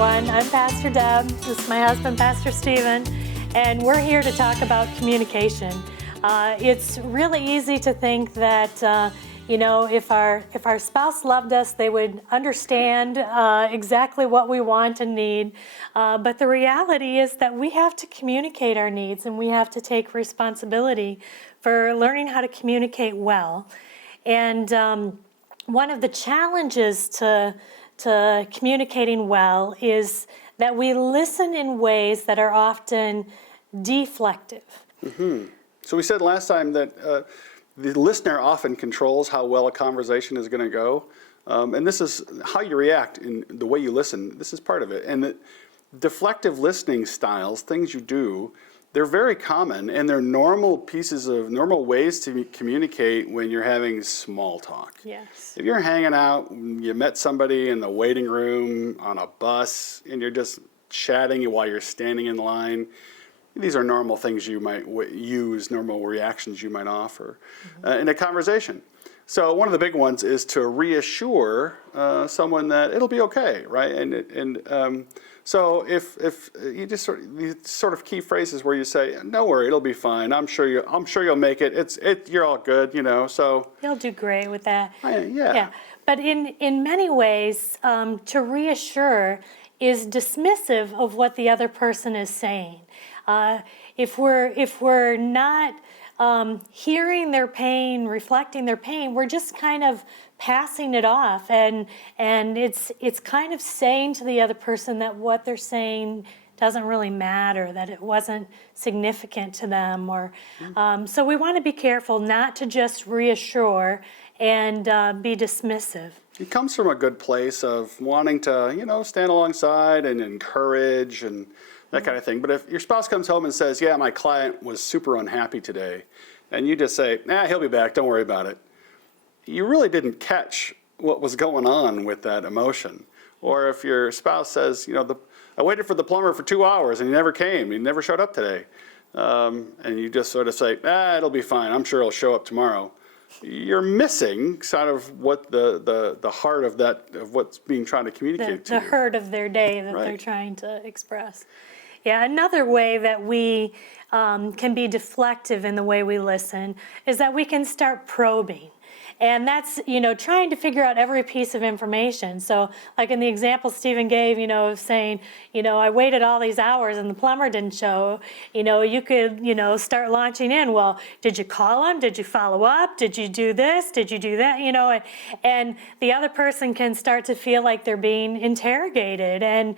everyone. I'm Pastor Deb. This is my husband, Pastor Stephen, and we're here to talk about communication. It's really easy to think that if our spouse loved us, they would understand exactly what we want and need. But the reality is that we have to communicate our needs, and we have to take responsibility for learning how to communicate well. And one of the challenges to communicating well is that we listen in ways that are often deflective. Mm-hmm. So we said last time that the listener often controls how well a conversation is going to go. And this is how you react in the way you listen. This is part of it. And the deflective listening styles, things you do, they're very common, and they're normal ways to communicate when you're having small talk. Yes. If you're hanging out, you met somebody in the waiting room, on a bus, and you're just chatting while you're standing in line, these are normal things you might use, normal reactions you might offer in a conversation. So one of the big ones is to reassure someone that it'll be okay, right? So if you just these sort of key phrases where you say, "Don't worry, it'll be fine. I'm sure you'll make it. You're all good, So You'll do great with that. Yeah. But in many ways, to reassure is dismissive of what the other person is saying. If we're not hearing their pain, reflecting their pain, we're just kind of passing it off, and it's kind of saying to the other person that what they're saying doesn't really matter, that it wasn't significant to them, or so we want to be careful not to just reassure and be dismissive. It comes from a good place of wanting to, stand alongside and encourage and that kind of thing. But if your spouse comes home and says, "Yeah, my client was super unhappy today," and you just say, "Nah, he'll be back, don't worry about it," you really didn't catch what was going on with that emotion. Or if your spouse says, "I waited for the plumber for 2 hours and he never came, he never showed up today," and you just sort of say, "It'll be fine, I'm sure he'll show up tomorrow," you're missing sort of what the heart of what's being trying to communicate to you. The hurt of their day that they're trying to express. Yeah, another way that we can be deflective in the way we listen is that we can start probing. And that's, trying to figure out every piece of information. So like in the example Stephen gave, of saying, I waited all these hours and the plumber didn't show, you could, start launching in, well, did you call him? Did you follow up? Did you do this? Did you do that? And the other person can start to feel like they're being interrogated. And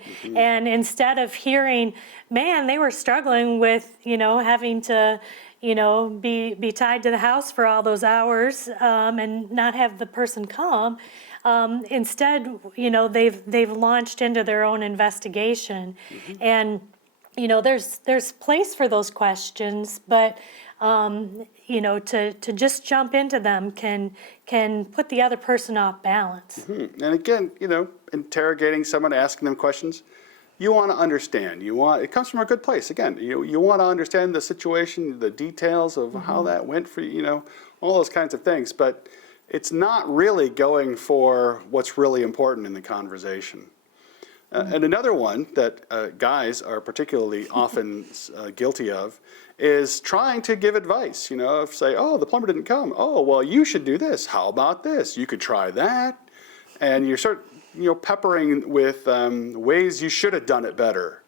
instead of hearing, man, they were struggling with, having to, be tied to the house for all those hours and not have the person come. Instead, they've launched into their own investigation, and there's place for those questions, but to just jump into them can put the other person off balance. And again, interrogating someone, asking them questions. You want to understand. It comes from a good place. Again, you want to understand the situation, the details of how that went for you, all those kinds of things. But it's not really going for what's really important in the conversation. And another one that guys are particularly often guilty of is trying to give advice. Say, "Oh, the plumber didn't come. Oh, well, you should do this. How about this? You could try that." And you start peppering with ways you should have done it better,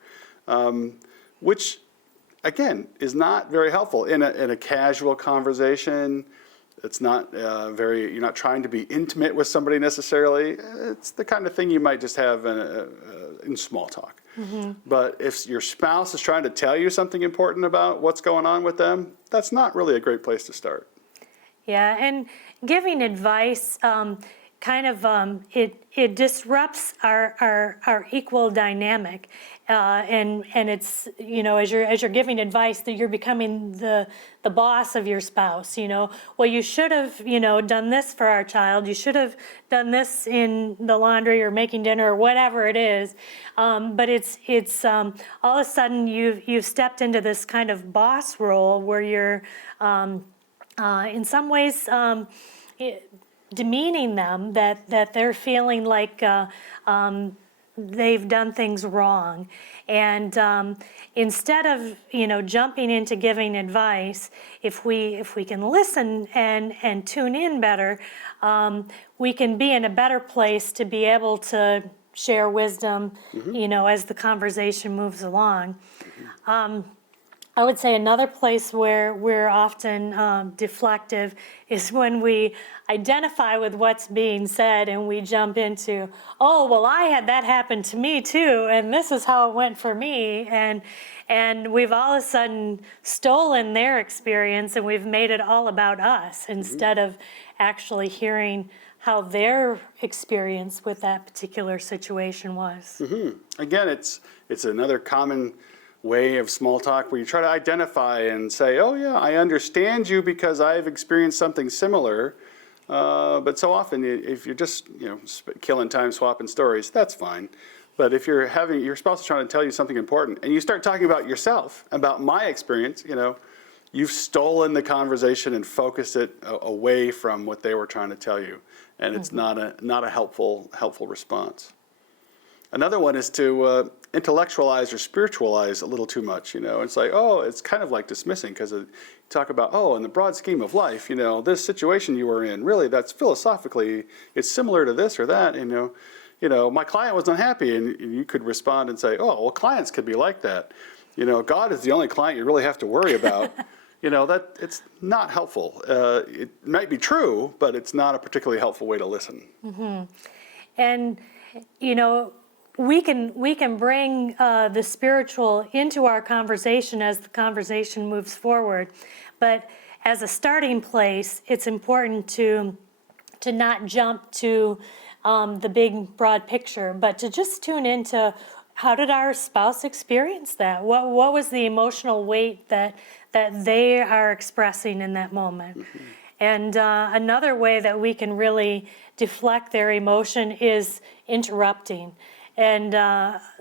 which, again, is not very helpful in a casual conversation. It's not you're not trying to be intimate with somebody necessarily. It's the kind of thing you might just have in small talk. But if your spouse is trying to tell you something important about what's going on with them, that's not really a great place to start. Yeah, and giving advice it disrupts our equal dynamic, and it's as you're giving advice that you're becoming the boss of your spouse. Well, you should have done this for our child. You should have done this in the laundry or making dinner or whatever it is. But it's all of a sudden you've stepped into this kind of boss role where you're in some ways demeaning them, that they're feeling like they've done things wrong. And instead of, jumping into giving advice, if we can listen and tune in better, we can be in a better place to be able to share wisdom, as the conversation moves along. I would say another place where we're often deflective is when we identify with what's being said and we jump into, oh, well, I had that happen to me too, and this is how it went for me, and we've all of a sudden stolen their experience and we've made it all about us instead of actually hearing how their experience with that particular situation was. Again, it's another common way of small talk where you try to identify and say, oh yeah, I understand you because I've experienced something similar. But so often, if you're just killing time swapping stories, that's fine. But if you're having your spouse is trying to tell you something important, and you start talking about yourself, about my experience, you've stolen the conversation and focused it away from what they were trying to tell you, and it's not a helpful response. Another one is to intellectualize or spiritualize a little too much. It's like, oh, it's kind of like dismissing because you talk about, oh, in the broad scheme of life, this situation you were in, really, that's philosophically, it's similar to this or that. My client was unhappy, and you could respond and say, oh, well, clients could be like that. God is the only client you really have to worry about. That it's not helpful. It might be true, but it's not a particularly helpful way to listen. And we can bring the spiritual into our conversation as the conversation moves forward, but as a starting place, it's important to not jump to the big broad picture, but to just tune into how did our spouse experience that? What was the emotional weight that they are expressing in that moment? And another way that we can really deflect their emotion is interrupting. And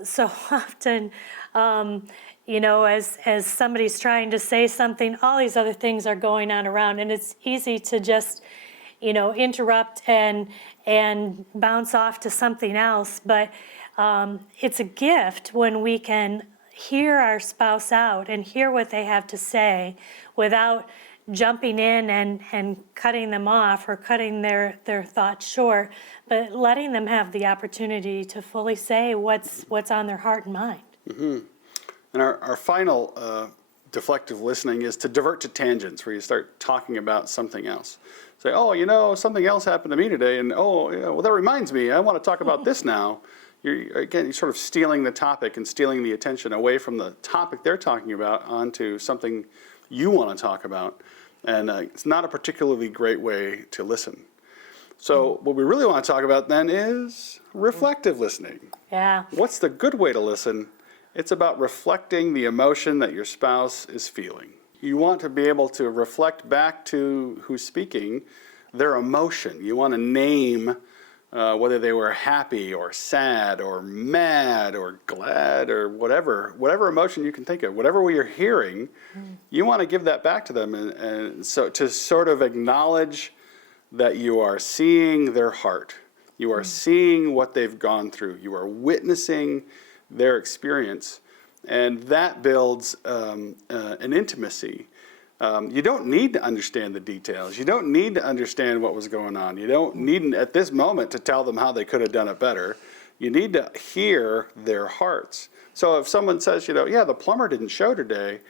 so often, as somebody's trying to say something, all these other things are going on around, and it's easy to just, interrupt and bounce off to something else. But it's a gift when we can hear our spouse out and hear what they have to say without jumping in and cutting them off or cutting their thoughts short, but letting them have the opportunity to fully say what's on their heart and mind. And our final deflective listening is to divert to tangents, where you start talking about something else. Say, oh, something else happened to me today, and well, that reminds me, I want to talk about this now. You're sort of stealing the topic and stealing the attention away from the topic they're talking about onto something you want to talk about. And it's not a particularly great way to listen. So what we really want to talk about then is reflective listening. Yeah. What's the good way to listen? It's about reflecting the emotion that your spouse is feeling. You want to be able to reflect back to who's speaking their emotion. You want to name whether they were happy or sad or mad or glad or whatever emotion you can think of, whatever you're hearing, you want to give that back to them. And so to sort of acknowledge that you are seeing their heart, you are seeing what they've gone through, you are witnessing their experience, and that builds an intimacy. You don't need to understand the details. You don't need to understand what was going on. You don't need, at this moment, to tell them how they could have done it better. You need to hear their hearts. So if someone says, yeah, the plumber didn't show today,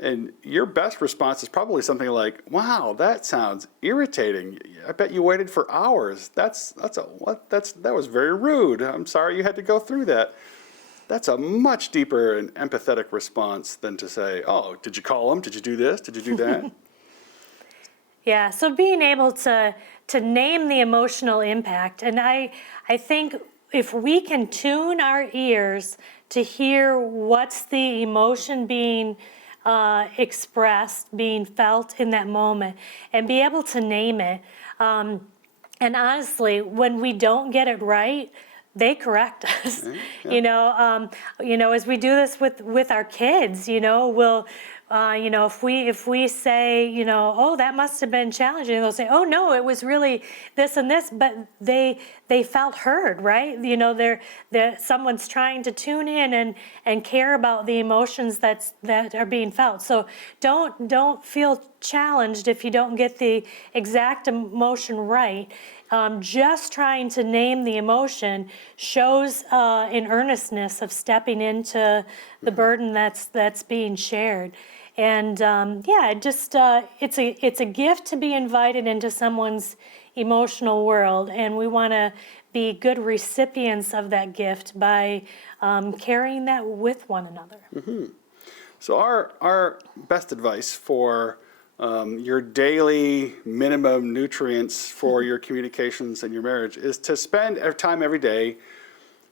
and your best response is probably something like, wow, that sounds irritating. I bet you waited for hours. That was very rude. I'm sorry you had to go through that. That's a much deeper and empathetic response than to say, oh, did you call him? Did you do this? Did you do that? Yeah, so being able to name the emotional impact. And I think if we can tune our ears to hear what's the emotion being expressed, being felt in that moment, and be able to name it. And honestly, when we don't get it right, they correct us. Yeah. As we do this with our kids, we'll if we say, oh, that must have been challenging, they'll say, oh no, it was really this and this, but they felt heard, right? Someone's trying to tune in and care about the emotions that are being felt. So don't feel challenged if you don't get the exact emotion right. Just trying to name the emotion shows an earnestness of stepping into the burden that's being shared. And it's a gift to be invited into someone's emotional world, and we want to be good recipients of that gift by carrying that with one another. Mm-hmm. So our best advice for your daily minimum nutrients for your communications and your marriage is to spend time every day,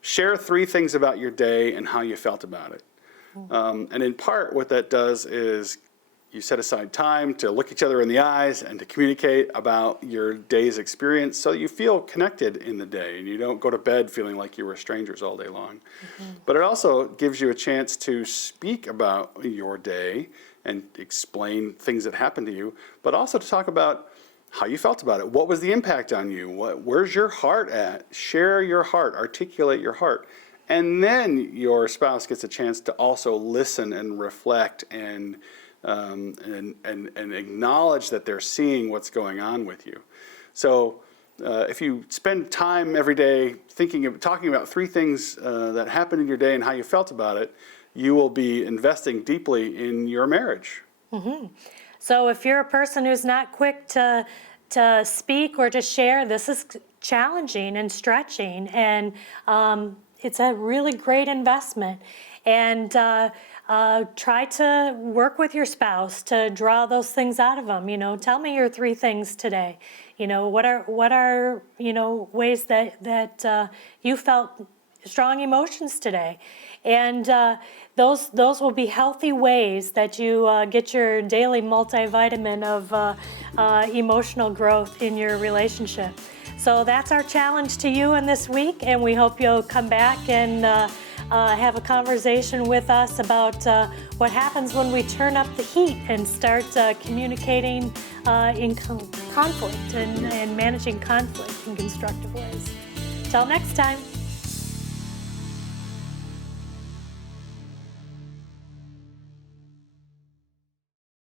share 3 things about your day and how you felt about it. And in part, what that does is you set aside time to look each other in the eyes and to communicate about your day's experience so that you feel connected in the day and you don't go to bed feeling like you were strangers all day long. But it also gives you a chance to speak about your day and explain things that happened to you, but also to talk about how you felt about it. What was the impact on you? Where's your heart at? Share your heart, articulate your heart. And then your spouse gets a chance to also listen and reflect and acknowledge that they're seeing what's going on with you. So if you spend time every day talking about 3 things that happened in your day and how you felt about it, you will be investing deeply in your marriage. Mm-hmm. So if you're a person who's not quick to speak or to share, this is challenging and stretching, and it's a really great investment. And try to work with your spouse to draw those things out of them. Tell me your 3 things today. What are ways that you felt strong emotions today, and those will be healthy ways that you get your daily multivitamin of emotional growth in your relationship. So that's our challenge to you in this week, and we hope you'll come back and have a conversation with us about what happens when we turn up the heat and start communicating in conflict and managing conflict in constructive ways. Till next time.